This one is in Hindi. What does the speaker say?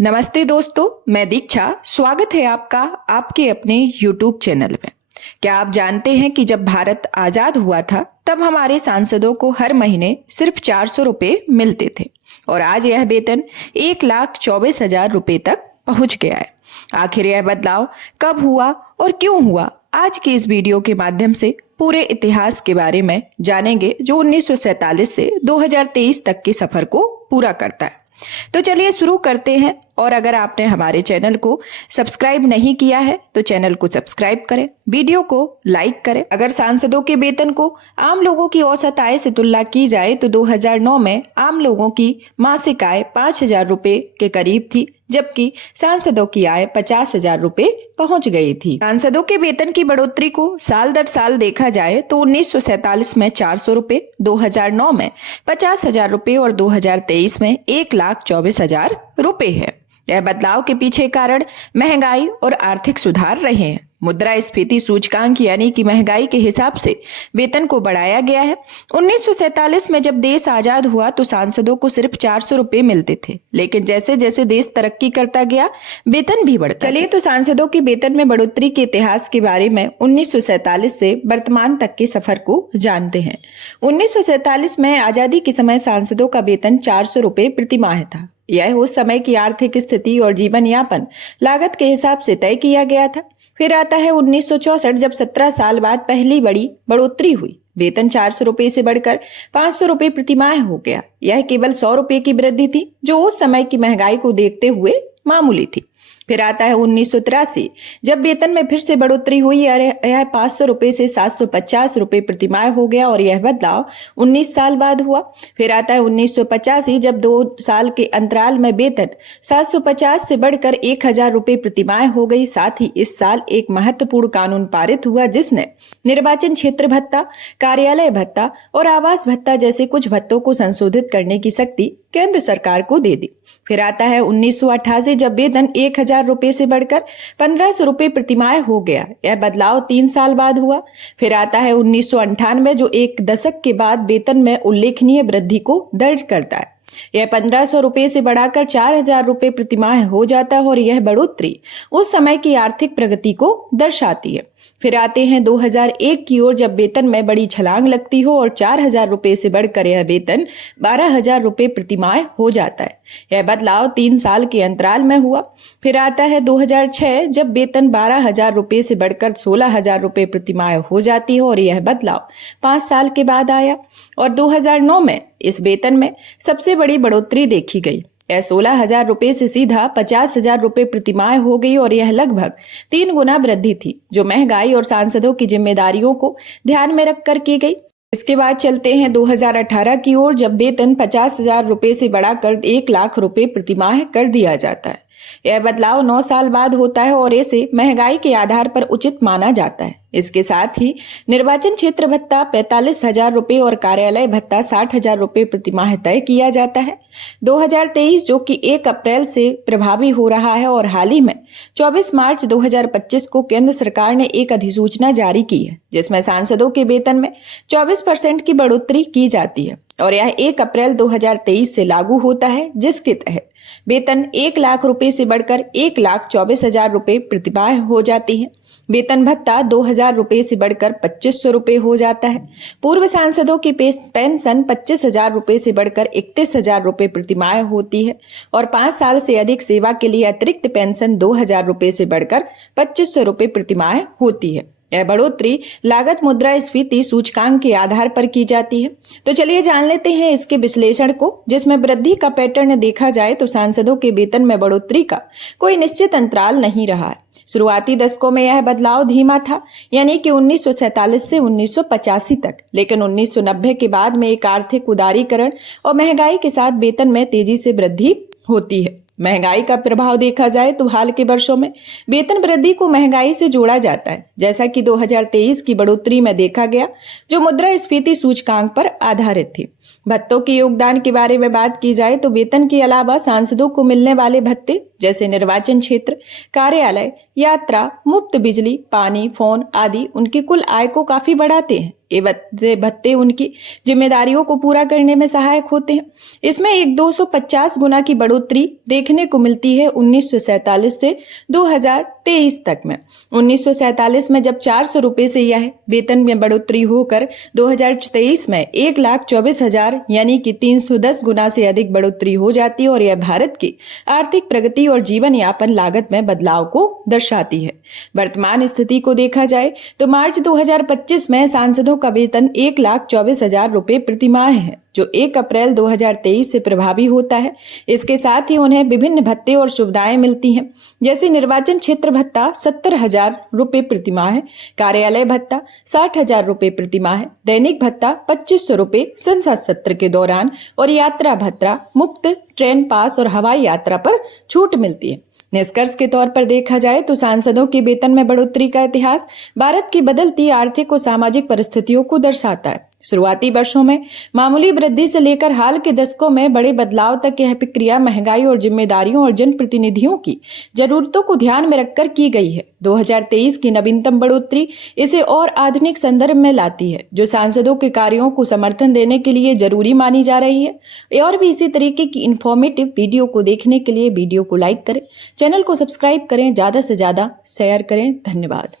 नमस्ते दोस्तों, मैं दीक्षा। स्वागत है आपका आपके अपने YouTube चैनल में। क्या आप जानते हैं कि जब भारत आजाद हुआ था तब हमारे सांसदों को हर महीने सिर्फ 400 रुपए मिलते थे और आज यह वेतन 1,24,000 रुपए तक पहुंच गया है। आखिर यह बदलाव कब हुआ और क्यों हुआ, आज की इस वीडियो के माध्यम से पूरे इतिहास के बारे में जानेंगे जो 1947 से 2023 तक के सफर को पूरा करता है। तो चलिए शुरू करते हैं। और अगर आपने हमारे चैनल को सब्सक्राइब नहीं किया है तो चैनल को सब्सक्राइब करें, वीडियो को लाइक करें। अगर सांसदों के वेतन को आम लोगों की औसत आय से तुलना की जाए तो 2009 में आम लोगों की मासिक आय 5,000 रुपए के करीब थी, जबकि सांसदों की आय 50,000 रुपए पहुंच गई थी। सांसदों के वेतन की बढ़ोतरी को साल दर साल देखा जाए तो 1947 में 400 रुपए, 2009 में 50,000 रुपए और 2023 में 1,24,000 रुपए है। यह बदलाव के पीछे कारण महंगाई और आर्थिक सुधार रहे हैं। मुद्रास्फीति सूचकांक यानी कि महंगाई के हिसाब से वेतन को बढ़ाया गया है। 1947 में जब देश आजाद हुआ तो सांसदों को सिर्फ 400 रुपए मिलते थे, लेकिन जैसे जैसे देश तरक्की करता गया वेतन भी बढ़ता। चलिए तो सांसदों के वेतन में बढ़ोतरी के इतिहास के बारे में 1947 से वर्तमान तक के सफर को जानते हैं। 1947 में आजादी के समय सांसदों का वेतन 400 रुपए प्रति माह था। यह उस समय की आर्थिक स्थिति और जीवन यापन लागत के हिसाब से तय किया गया था। फिर आता है 1964, जब 17 साल बाद पहली बड़ी बढ़ोतरी हुई। वेतन 400 रुपए से बढ़कर 500 रुपए प्रति माह हो गया। यह केवल 100 रुपए की वृद्धि थी, जो उस समय की महंगाई को देखते हुए मामूली थी। फिर आता है 1983, जब वेतन में फिर से बढ़ोतरी हुई और यह 500 रुपए से 750 रुपए प्रति माह हो गया और यह बदलाव 19 साल बाद हुआ। फिर आता है 1985, जब 2 साल के अंतराल में वेतन 750 से बढ़कर 1,000 रुपए प्रति माह हो गई। साथ ही इस साल एक महत्वपूर्ण कानून पारित हुआ जिसने निर्वाचन क्षेत्र भत्ता, कार्यालय भत्ता और आवास भत्ता जैसे कुछ भत्तों को संशोधित करने की शक्ति केंद्र सरकार को दे दी। फिर आता है 1988, जब वेतन 1,000 रुपए से बढ़कर 1,500 रुपए प्रति माह हो गया। यह बदलाव 3 साल बाद हुआ। फिर आता है 1998, जो एक दशक के बाद वेतन में उल्लेखनीय वृद्धि को दर्ज करता है। यह 1,500 रुपए से बढ़ाकर 4,000 रुपए प्रति माह हो जाता है और यह बढ़ोतरी उस समय की आर्थिक प्रगति को दर्शाती है। फिर आते हैं 2001 की ओर, जब वेतन में बड़ी छलांग लगती हो और 4,000 रुपए से बढ़कर यह वेतन 12,000 रुपए प्रति माह हो जाता है। यह बदलाव 3 साल के अंतराल में हुआ। फिर आता है 2006, जब वेतन 12,000 रुपए से बढ़कर 16,000 रुपए प्रति माह हो जाती है और यह बदलाव 5 साल के बाद आया। और 2009 में इस वेतन में सबसे बड़ी बढ़ोतरी देखी गई। यह 16,000 रुपए से सीधा 50,000 रुपए प्रति माह हो गई और यह लगभग 3 गुना वृद्धि थी, जो महंगाई और सांसदों की जिम्मेदारियों को ध्यान में रखकर की गई। इसके बाद चलते हैं 2018 की ओर, जब वेतन 50,000 रुपए से बढ़ाकर 1,00,000 रुपए प्रति माह कर दिया जाता है। यह बदलाव 9 साल बाद होता है और इसे महंगाई के आधार पर उचित माना जाता है। इसके साथ ही निर्वाचन क्षेत्र भत्ता 45,000 रुपए और कार्यालय भत्ता 60,000 रुपए प्रति माह तय किया जाता है। 2023 जो कि 1 अप्रैल से प्रभावी हो रहा है और हाल ही में 24 मार्च 2025 को केंद्र सरकार ने एक अधिसूचना जारी की है, जिसमें सांसदों के वेतन में 24% की बढ़ोतरी की जाती है और यह 1 अप्रैल 2023 से लागू होता है, जिसके तहत वेतन 1,00,000 रुपए से बढ़कर 1,24,000 रुपए प्रति माह हो जाती है। वेतन भत्ता 2,000 रुपए से बढ़कर 2,500 रुपए हो जाता है। पूर्व सांसदों की पेंशन 25,000 रुपए से बढ़कर 31,000 रुपए प्रति माह होती है और 5 साल से अधिक सेवा के लिए अतिरिक्त पेंशन 2,000 रुपए से बढ़कर 2,500 रुपए प्रति माह होती है। यह बढ़ोतरी लागत मुद्रास्फीति सूचकांक के आधार पर की जाती है। तो चलिए जान लेते हैं इसके विश्लेषण को, जिसमें वृद्धि का पैटर्न देखा जाए तो सांसदों के वेतन में बढ़ोतरी का कोई निश्चित अंतराल नहीं रहा है। शुरुआती दशकों में यह बदलाव धीमा था, यानी कि 1947 से 1985 तक, लेकिन 1990 के बाद में एक आर्थिक उदारीकरण और महंगाई के साथ वेतन में तेजी से वृद्धि होती है। महंगाई का प्रभाव देखा जाए तो हाल के वर्षों में वेतन वृद्धि को महंगाई से जोड़ा जाता है, जैसा कि 2023 की बढ़ोतरी में देखा गया, जो मुद्रास्फीति सूचकांक पर आधारित थी। भत्तों के योगदान के बारे में बात की जाए तो वेतन के अलावा सांसदों को मिलने वाले भत्ते जैसे निर्वाचन क्षेत्र, कार्यालय, यात्रा, मुफ्त बिजली, पानी, फोन आदि उनकी कुल आय को काफी बढ़ाते हैं। ये भत्ते उनकी जिम्मेदारियों को पूरा करने में सहायक होते हैं। इसमें एक 250 गुना की बढ़ोतरी देखने को मिलती है 1947 से 2023 तक में। 1947 में जब 400 रुपए से यह वेतन में बढ़ोतरी होकर 2023 में 1,24,000 यानी कि 310 गुना से अधिक बढ़ोतरी हो जाती है और यह भारत की आर्थिक प्रगति और जीवन यापन लागत में बदलाव को दर्शाती है। वर्तमान स्थिति को देखा जाए तो मार्च 2025 में सांसदों का वेतन 1,24,000 रुपए प्रति माह है, जो 1 अप्रैल 2023 से प्रभावी होता है। इसके साथ ही उन्हें विभिन्न भत्ते और सुविधाएं मिलती हैं, जैसे निर्वाचन क्षेत्र भत्ता 70,000 रुपए प्रति माह है, कार्यालय भत्ता 60,000 रुपए प्रति माह है, दैनिक भत्ता 2,500 रुपए संसद सत्र के दौरान और यात्रा भत्ता, मुफ्त ट्रेन पास और हवाई यात्रा पर छूट मिलती है। निष्कर्ष के तौर पर देखा जाए तो सांसदों के वेतन में बढ़ोतरी का इतिहास भारत की बदलती आर्थिक और सामाजिक परिस्थितियों को दर्शाता है। शुरुआती वर्षों में मामूली वृद्धि से लेकर हाल के दशकों में बड़े बदलाव तक यह प्रक्रिया महंगाई और जिम्मेदारियों और जनप्रतिनिधियों की जरूरतों को ध्यान में रखकर की गई है। 2023 की नवीनतम बढ़ोतरी इसे और आधुनिक संदर्भ में लाती है, जो सांसदों के कार्यों को समर्थन देने के लिए जरूरी मानी जा रही है। और भी इसी तरीके की इंफॉर्मेटिव वीडियो को देखने के लिए वीडियो को लाइक करें, चैनल को सब्सक्राइब करें, ज्यादा से ज्यादा शेयर करें। धन्यवाद।